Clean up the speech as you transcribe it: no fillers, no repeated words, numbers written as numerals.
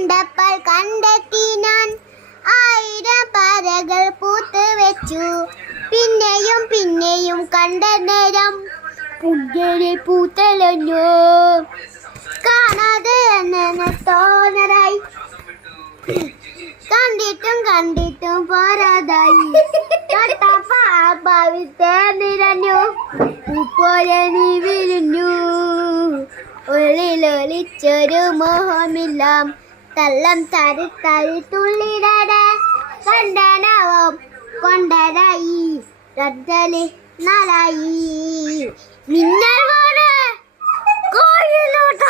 കണ്ടപ്പോൾ കണ്ടെത്തി ഞാൻ ആയിരം പാറകൾ പൂത്ത് വെച്ചു. പിന്നെയും പിന്നെയും കണ്ട നേരം പുഞ്ചിരി പൂത്തലഞ്ഞു. കാണാതെ എന്നെ തോന്നലായി, കണ്ടിട്ടും കണ്ടിട്ടും പോരാതായി. ഭാവിത്തെ നിറഞ്ഞു പോലെ നീ വിരിഞ്ഞു. ഉള്ളിലൊളിച്ചൊരു മോഹമില്ലാം തള്ളം തരി തരി തുള്ളിടടെ കണ്ടനവും കൊണ്ടരായി റദ്ദലി നാലായി. മിന്നൽ പോലെ കോഴിലോട്ട